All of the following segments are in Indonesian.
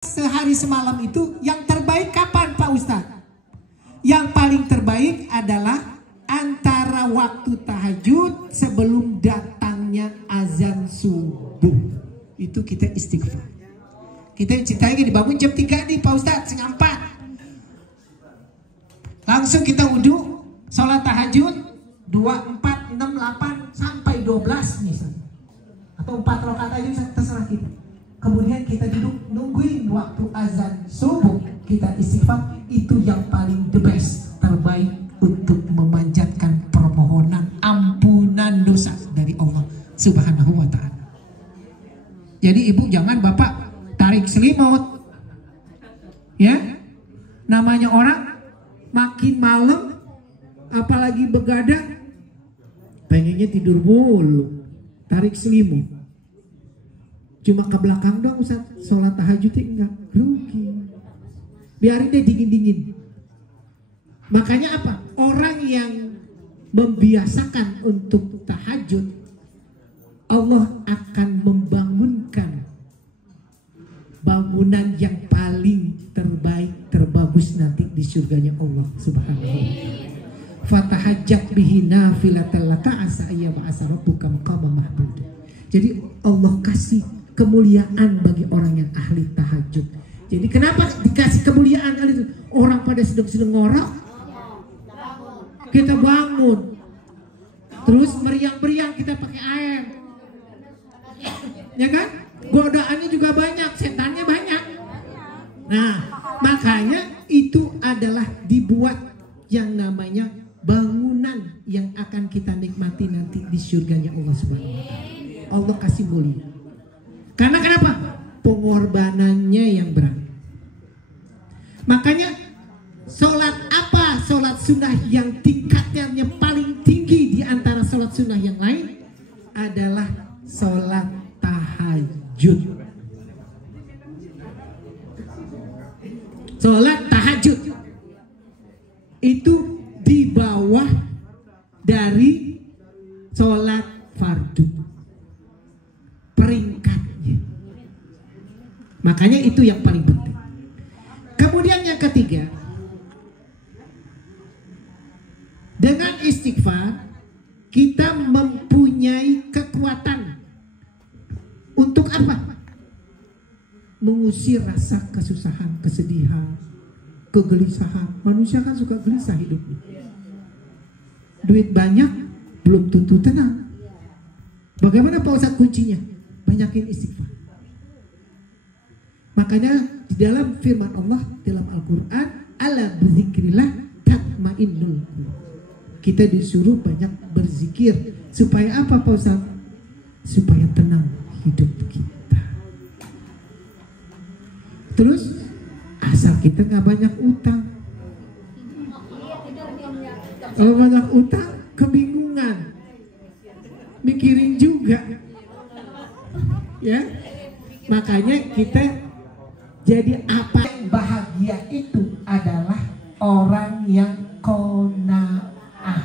sehari semalam itu yang terbaik kapan Pak Ustadz? Yang paling terbaik adalah antara waktu tahajud sebelum datangnya azan subuh. Itu kita istighfar. Kita ceritanya dibangun jam 3 nih Pak Ustadz, setengah 4. Langsung kita wudhu, sholat tahajud 2, 4, 6, 8 sampai 12 misalnya. Atau 4 rakaat aja terserah kita. Kemudian kita duduk nungguin waktu azan subuh, kita istighfar. Itu yang paling the best, terbaik untuk memanjatkan permohonan ampunan dosa dari Allah Subhanahu wa ta'ala. Jadi ibu jangan bapak tarik selimut, ya. Namanya orang makin malam apalagi begadang pengennya tidur mulu, tarik selimut. Cuma ke belakang dong Ustaz, sholat tahajudnya enggak, rugi. Biarin deh dingin-dingin. Makanya apa? Orang yang membiasakan untuk tahajud, Allah akan membangunkan bangunan yang paling terbaik, terbagus nanti di surganya Allah Subhanahu wa ta'ala. Fatahajjat bihi nafilatan laka asa ayyab'asa rabbuka maqaman mahmuda. Jadi Allah kasih kemuliaan bagi orang yang ahli tahajud. Jadi kenapa dikasih kemuliaan kali itu? Orang pada sedang ngorok, kita bangun. Terus meriang-meriang kita pakai air. Ya kan? Godaannya juga banyak, setannya banyak. Nah, makanya itu adalah dibuat yang namanya bangunan yang akan kita nikmati nanti di surganya Allah Subhanahu wa ta'ala. Allah kasih mulia. Karena kenapa? Pengorbanannya yang berat. Makanya sholat apa? Sholat sunnah yang tingkatnya yang paling tinggi di antara sholat sunnah yang lain adalah sholat tahajud. Sholat tahajud itu di bawah dari sholat fardu peringkatnya. Makanya itu yang paling penting. Kemudian yang ketiga, dengan istighfar kita mempunyai kekuatan untuk apa? Mengusir rasa kesusahan, kesedihan, kegelisahan. Manusia kan suka gelisah hidupnya. Duit banyak belum tentu tenang. Bagaimana Pak Ustadz kuncinya? Banyakin istighfar. Makanya di dalam firman Allah dalam Al-Quran, ala berzikrillah tatmainnul qulub. Kita disuruh banyak berzikir. Supaya apa Pak Ustadz? Supaya tenang hidup kita. Terus asal kita gak banyak utang. Kalau banyak utang kebingungan, mikirin juga, ya. Makanya kita jadi apa yang bahagia itu adalah orang yang qanaah.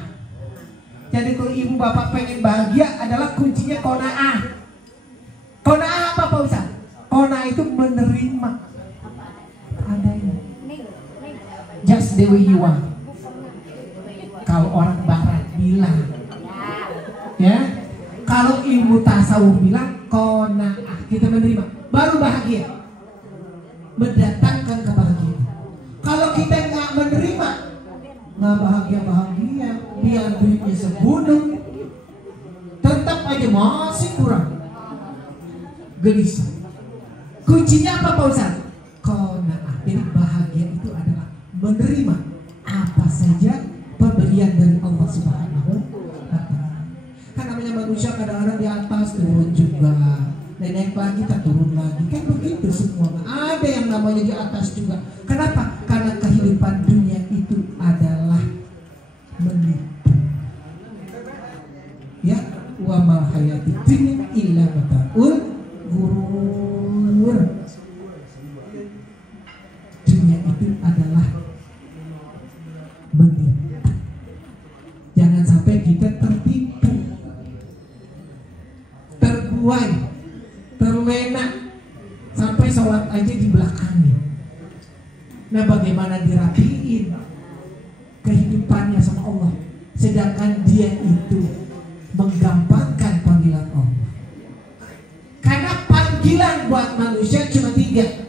Jadi kalau ibu bapak pengen bahagia adalah kuncinya qanaah. Qanaah apa Pak Ustaz? Qanaah itu menerima adanya, just the way you are. Kalau orang barat bilang, ya, kalau ilmu tasawuf bilang qanaah, kita menerima, baru bahagia, mendatangkan kebahagiaan. Kalau kita nggak menerima, nggak bahagia, biar duitnya segunung, tetap aja masih kurang, gelisah. Kuncinya apa Pak Ustaz? Qanaah. Jadi bahagia itu adalah menerima apa saja pemberian dari Allah Subhanahu wa ta'ala. Kan namanya manusia kadang-kadang di atas turun juga, dan naik lagi tak turun lagi, kan begitu semua. Ada yang namanya di atas juga. Kenapa? Karena kehidupan dunia itu adalah menipu. Ya, wa ma hayatid dunya illa mata'ul ghurur. Dunia itu adalah menipu. Jangan sampai kita tertipu, terbuai, terlena sampai sholat aja di belakang. Nah, bagaimana dirapiin kehidupannya sama Allah, sedangkan dia itu menggampangkan panggilan Allah. Karena panggilan buat manusia cuma 3.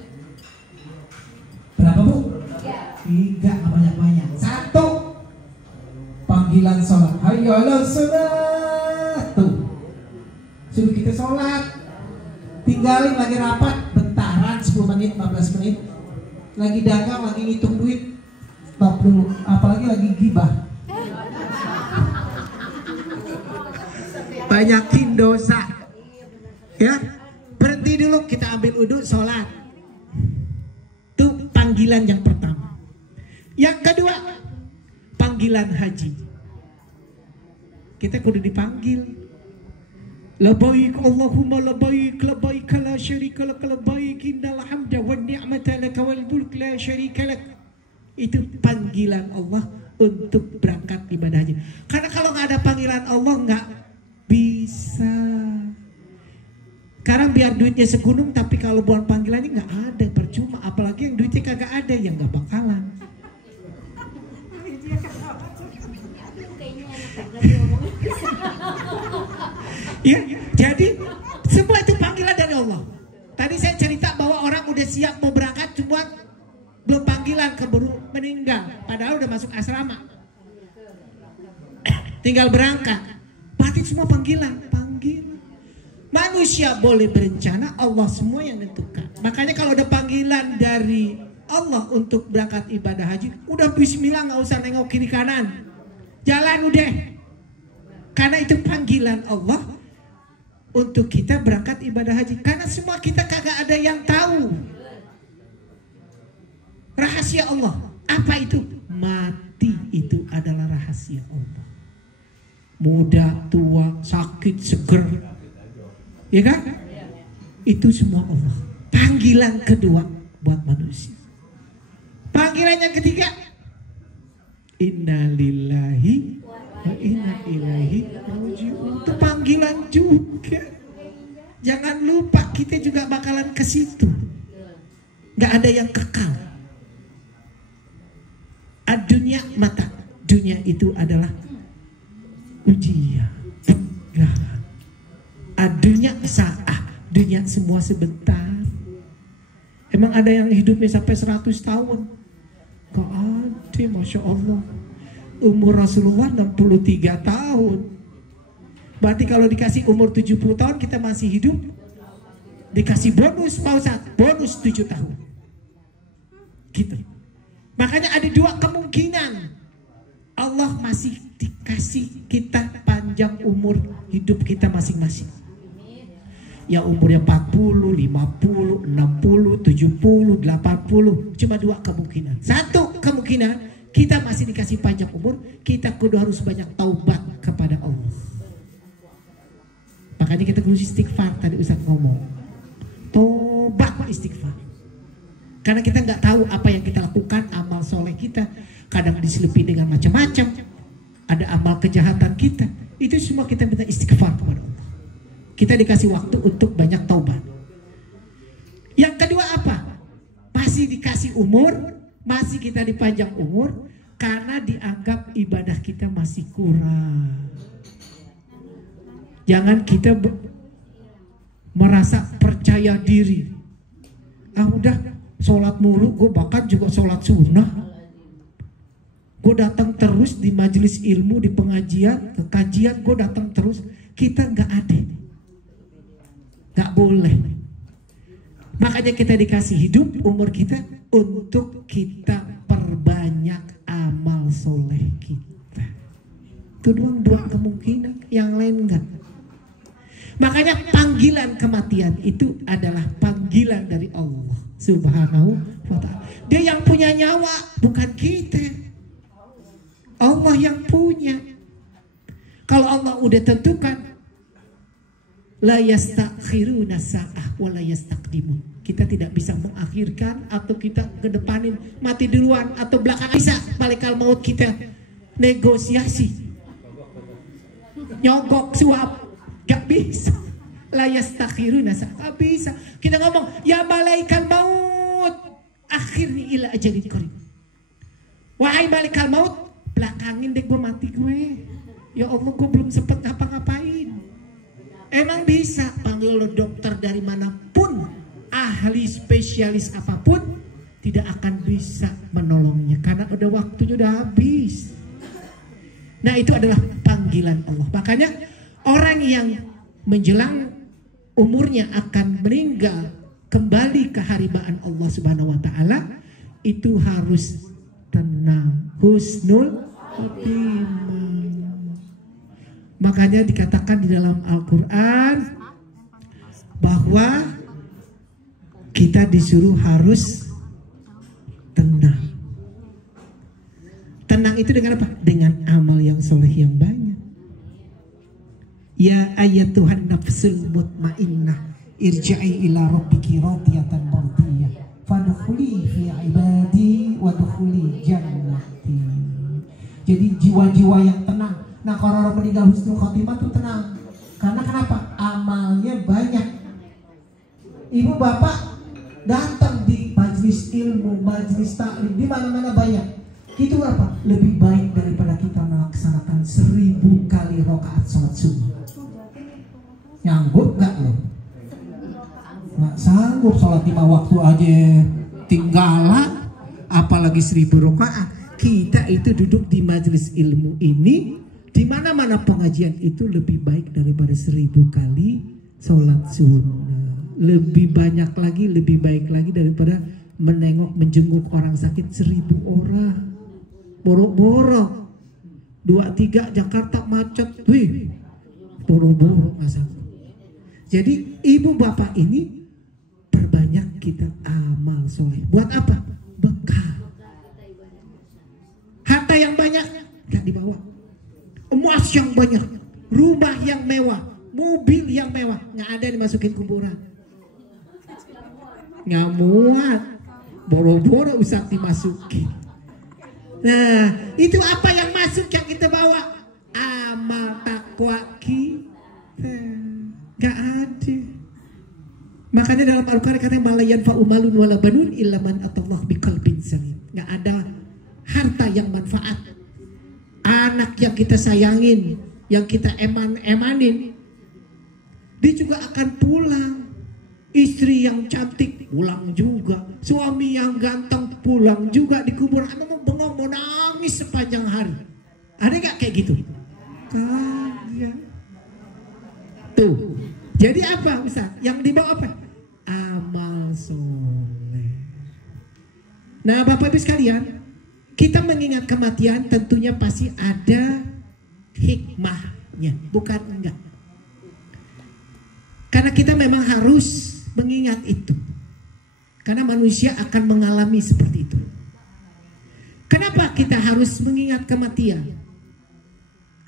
Berapa, Bu? 3, banyak-banyak. 1, panggilan sholat. Hayya 'alas sholat. Tuh, suruh kita sholat. Tinggalin lagi rapat, bentaran 10 menit, 15 menit. Lagi dagang, lagi ngitung duit, stop dulu. Apalagi lagi gibah, banyakin dosa. Ya, berhenti dulu, kita ambil uduk, sholat. Itu panggilan yang pertama. Yang kedua, panggilan haji. Kita kudu dipanggil. Labbaik Allahumma labbaik, labbaik la syarika lak, labbaik innal hamda wan ni'mata lak wal mulk la syarika lak. Itu panggilan Allah untuk berangkat ibadah haji. Karena kalau nggak ada panggilan Allah nggak bisa. Sekarang biar duitnya segunung, tapi kalau buat panggilannya nggak ada, percuma. Apalagi yang duitnya kagak ada, yang nggak bakalan. Ya, jadi semua itu panggilan dari Allah. Tadi saya cerita bahwa orang udah siap mau berangkat, cuma belum panggilan, keburu meninggal. Padahal udah masuk asrama, tinggal berangkat. Berarti semua panggilan. Manusia boleh berencana, Allah semua yang menentukan. Makanya kalau ada panggilan dari Allah untuk berangkat ibadah haji, udah bismillah, nggak usah nengok kiri kanan, jalan udah. Karena itu panggilan Allah untuk kita berangkat ibadah haji. Karena semua kita kagak ada yang tahu rahasia Allah. Apa itu? Mati itu adalah rahasia Allah. Muda, tua, sakit, seger, ya kan? Itu semua Allah. Panggilan kedua buat manusia. Panggilan yang ketiga, innalillahi wa inna ilaihi raji'un. Itu panggilan juga. Jangan lupa, kita juga bakalan ke situ. Gak ada yang kekal. Dunia mata, dunia itu adalah ujian. Dunia sa'ah, dunia semua sebentar. Emang ada yang hidupnya sampai 100 tahun? Gak ada, Masya Allah. Umur Rasulullah 63 tahun. Berarti kalau dikasih umur 70 tahun kita masih hidup, dikasih bonus Pak Ustadz, bonus 7 tahun. Gitu. Makanya ada 2 kemungkinan. Allah masih dikasih kita panjang umur hidup kita masing-masing. Ya umurnya 40, 50, 60, 70, 80. Cuma 2 kemungkinan. 1 kemungkinan kita masih dikasih panjang umur, kita kudu harus banyak taubat kepada Allah. Makanya kita kudu istighfar, tadi Ustaz ngomong. Tobat istighfar. Karena kita nggak tahu apa yang kita lakukan, amal soleh kita kadang diselipi dengan macam-macam. Ada amal kejahatan kita. Itu semua kita minta istighfar kepada Allah. Kita dikasih waktu untuk banyak taubat. Yang kedua apa? Masih dikasih umur, masih kita dipanjang umur, karena dianggap ibadah kita masih kurang. Jangan kita merasa percaya diri. Udah sholat mulu, gue bahkan juga sholat sunnah. Gue datang terus di majelis ilmu, di pengajian, ke kajian, gue datang terus. Kita nggak ada. Gak boleh. Makanya kita dikasih hidup, umur kita, untuk kita perbanyak amal soleh kita. Itu doang 2 kemungkinan, yang lain enggak. Makanya panggilan kematian itu adalah panggilan dari Allah Subhanahu wa ta'ala. Dia yang punya nyawa, bukan kita. Allah yang punya. Kalau Allah udah tentukan, la yastakhiruna sa'ah wa la yastaqdimun. Kita tidak bisa mengakhirkan atau kita kedepanin, mati duluan atau belakang. Bisa malaikat maut kita negosiasi, nyogok suap, gak bisa. La yastakhiruna sa'ah, gak bisa. Kita ngomong, ya malaikat maut, akhirni ila ajalin qarib. Wahai malaikat maut, belakangin deh gue mati gue. Ya Allah, gue belum sempet ngapa-ngapain. Emang bisa panggil lo dokter dari manapun, ahli spesialis apapun, tidak akan bisa menolongnya karena udah waktunya udah habis. Nah, itu adalah panggilan Allah. Makanya orang yang menjelang umurnya akan meninggal kembali ke haribaan Allah Subhanahu wa taala itu harus tenang, husnul khotimah. Makanya dikatakan di dalam Al-Qur'an bahwa kita disuruh harus tenang. Tenang itu dengan apa? Dengan amal yang soleh yang banyak. Ya ayatuhan nafsul mutmainnah irja'i ila rabbiki radiyatan mardiyah fadkhuli fi ibadi wadkhuli jannati. Jadi jiwa-jiwa yang tenang. Nah, kalau orang meninggal husnul khotimah itu tenang. Karena kenapa? Amalnya banyak. Ibu bapak datang di majelis ilmu, majelis taklim, di mana-mana banyak. Itu apa? Lebih baik daripada kita melaksanakan 1000 kali rakaat sholat subuh. Nyanggup gak lo? Gak sanggup sholat 5 waktu aja tinggalan, apalagi 1000 rakaat. Kita itu duduk di majelis ilmu ini, di mana-mana pengajian itu lebih baik daripada 1000 kali sholat sunnah. Lebih banyak lagi, lebih baik lagi daripada menengok, menjenguk orang sakit 1000 orang. Boro-boro 23 Jakarta macet, wih, boro-boro masa. Jadi ibu bapak ini perbanyak kita amal soleh. Buat apa? Bekal. Harta yang banyak gak dibawa, emas yang banyak, rumah yang mewah, mobil yang mewah, nggak ada dimasukin kuburan. Nggak muat, boro-boro usah dimasukin. Nah, itu apa yang masuk yang kita bawa? Amal takwa kita. Gak ada. Makanya dalam Al-Quran katanya malayan fa'umalun wala banun illa man atallah biqalbin salim. Gak ada harta yang manfaat. Anak yang kita sayangin, yang kita emanin, dia juga akan pulang. Istri yang cantik pulang juga, suami yang ganteng pulang juga, di kuburan bengong mau nangis sepanjang hari. Ada nggak kayak gitu? Kagak. Tuh, jadi apa Ustaz? Yang dibawa apa? Amal soleh. Nah, Bapak Ibu sekalian, kita mengingat kematian tentunya pasti ada hikmahnya, bukan enggak. Karena kita memang harus mengingat itu. Karena manusia akan mengalami seperti itu. Kenapa kita harus mengingat kematian?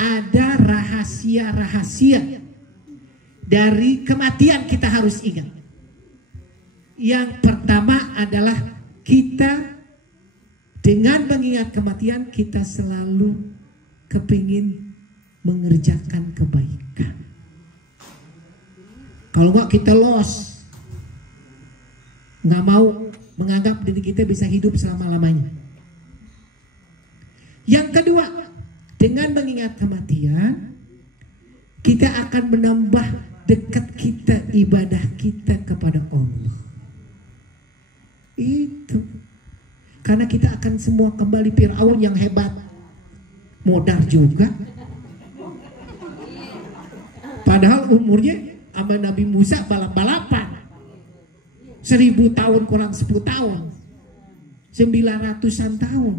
Ada rahasia-rahasia dari kematian kita harus ingat. Yang pertama adalah kita dengan mengingat kematian kita selalu kepingin mengerjakan kebaikan. Kalau enggak kita lost. Nggak mau menganggap diri kita bisa hidup selama-lamanya. Yang kedua, dengan mengingat kematian, kita akan menambah dekat kita, ibadah kita kepada Allah. Itu. Karena kita akan semua kembali Fir'aun yang hebat. Modar juga. Padahal umurnya sama Nabi Musa balap-balapan. 1000 tahun kurang 10 tahun, 900-an tahun.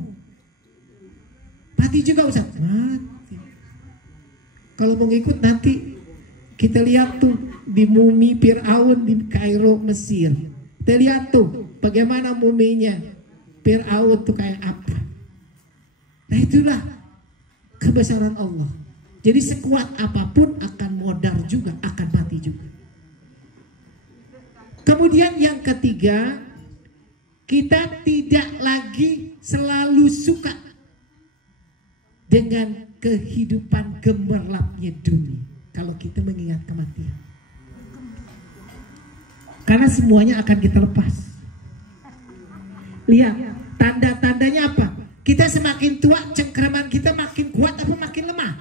Mati juga Ustaz? Mati. Kalau mau ngikut nanti kita lihat tuh di mumi Fir'aun di Kairo, Mesir. Kita lihat tuh bagaimana muminya Fir'aun tuh kayak apa. Nah, itulah kebesaran Allah. Jadi sekuat apapun akan modar juga, akan mati juga. Kemudian yang ketiga, kita tidak lagi selalu suka dengan kehidupan gemerlapnya dunia kalau kita mengingat kematian. Karena semuanya akan kita lepas. Lihat, tanda-tandanya apa? Kita semakin tua, cengkraman kita makin kuat apa makin lemah?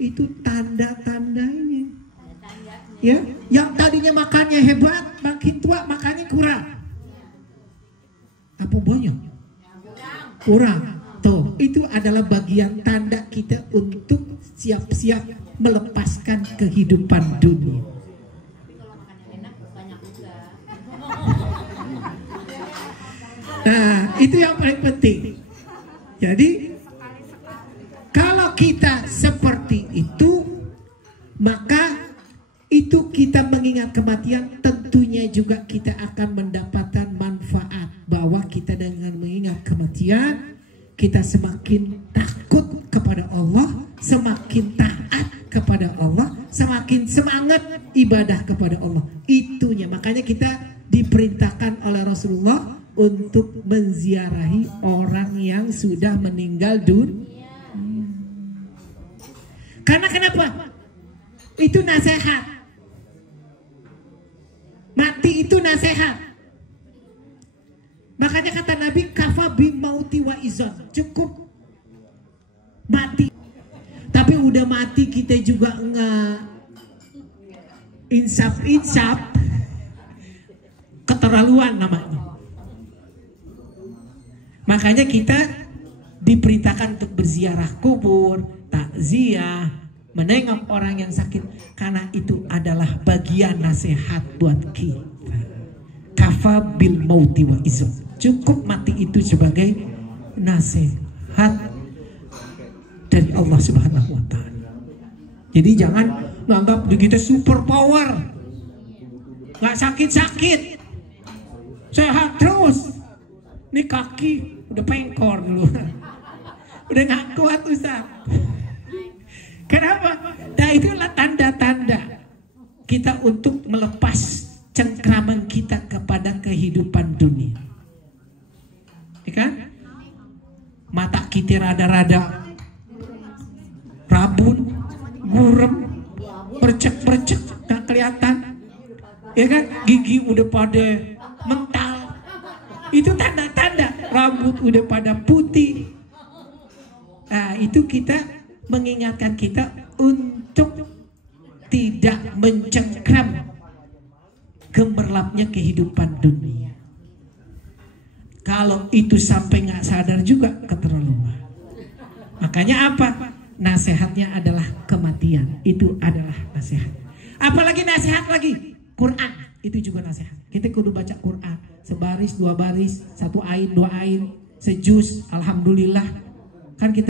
Itu tanda-tandanya. Ya, yang tadinya makannya hebat, makin tua makannya kurang. Apa banyak? Kurang. Tuh, itu adalah bagian tanda kita untuk siap-siap melepaskan kehidupan dunia. Nah, itu yang paling penting. Jadi, kalau kita seperti itu, maka itu kita mengingat kematian, tentunya juga kita akan mendapatkan manfaat. Bahwa kita dengan mengingat kematian, kita semakin takut kepada Allah, semakin taat kepada Allah, semakin semangat ibadah kepada Allah. Itunya, makanya kita diperintahkan oleh Rasulullah untuk menziarahi orang yang sudah meninggal dunia. Karena kenapa? Itu nasihat. Mati itu nasihat. Makanya kata Nabi, kafa bi mauti wa izon. Cukup mati. Tapi udah mati kita juga insaf-insaf. Keterlaluan namanya. Makanya kita diperintahkan untuk berziarah kubur, takziah, menengok orang yang sakit. Karena itu adalah bagian nasihat buat kita. Kafa bil mauti wa izon. Cukup mati itu sebagai nasihat dari Allah Subhanahu wa Ta'ala. Jadi jangan menganggap kita super power, nggak sakit-sakit, sehat terus. Ini kaki udah pengkor dulu, udah nggak kuat Ustaz. Kenapa? Nah, itulah tanda-tanda kita untuk melepas cengkraman kita kepada kehidupan dunia. Ya kan? Mata kita rada-rada rabun, burem, percek-percek, gak kelihatan. Ya kan? Gigi udah pada mental. Itu tanda-tanda. Rambut udah pada putih. Nah, itu kita mengingatkan kita untuk tidak mencengkram gemerlapnya kehidupan dunia. Kalau itu sampai nggak sadar juga keterlaluan. Makanya apa? Nasihatnya adalah kematian. Itu adalah nasihat. Apalagi nasihat lagi? Quran. Itu juga nasihat. Kita kudu baca Quran. Sebaris, dua baris, satu ain, dua ain, sejuz. Alhamdulillah. Kan kita